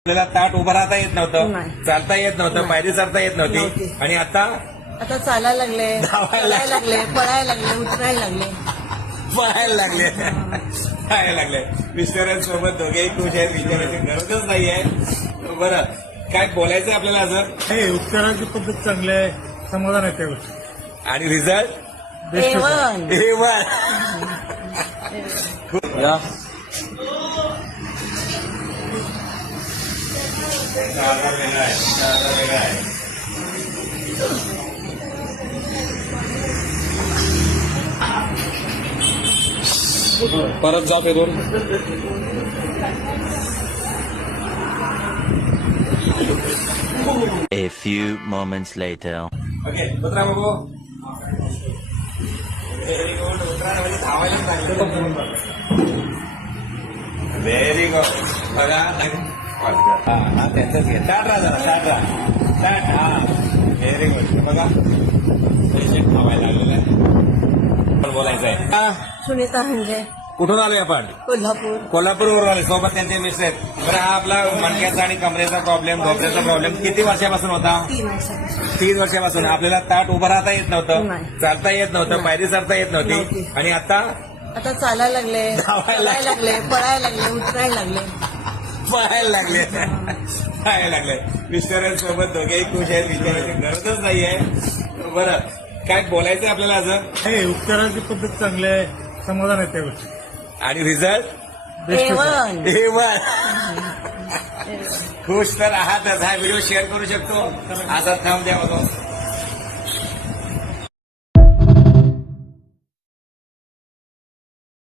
आपल्याला ताट उभं राहता येत नव्हतं, नाही. चालता येत नव्हतं, नाही. पायरी चढता येत नव्हती. नव्हती. आणि आता आता चालायला लागले, धावायला चालायला लागले, पळायला लागले, उतरायला लागले. पळायला लागले पळायला लागले. मिस्टरांसोबत दोघेही खुश आहेत, विचारायची गरजच नाहीये. बरं, काय बोलायचं आपल्याला अजून? हे उपचाराची पद्धत चांगली आहे, समाधान आहे त्या गोष्टी. आणि रिझल्ट A1. या परत जा फिरून. A few moments later. Okay, उतरा बाबू. Very good. उतरा म्हणजे धावायलाच लागले. Very good. बघा हा त्यांचंच घे. स्टार्ट राहा जरा, स्टार्ट राहा, स्टार्ट. हा व्हेरी गुड. बघा पेशंट धावायला लागलेला आहे. पण बोलायचं आहे. सुनीता हंजे, कुठून आलोय आपण? कोल्हापूर. कोल्हापूरवरून आले. सोबत त्यांचे मिस्टर आहेत. बरं, हा आपला मणक्याचा आणि कमरेचा प्रॉब्लेम, ढोपऱ्याचा प्रॉब्लेम किती वर्षापासून होता? 3 वर्षापासून. 3 वर्षापासून. आपल्याला ताट उभं राहता येत नव्हतं, नाही. चालता येत नव्हतं, नाही. पायरी चढता येत नव्हती. नव्हती. आणि आता आता चालायला लागले, धावायला चालायला लागले, पळायला लागले, उतरायला लागले. पळायला लागले पळायला लागले. मिस्टरांसोबत दोघेही खुश आहेत, विचारायची गरजच नाहीये. बरं, काय बोलायचं आपल्याला अजून? हे उपचाराची पद्धत चांगली आहे, समाधान आहे त्या गोष्टी. आणि रिझल्ट A1. खुश तर आहातच. हा व्हिडिओ शेअर करू शकतो. असा थांब द्या बघा.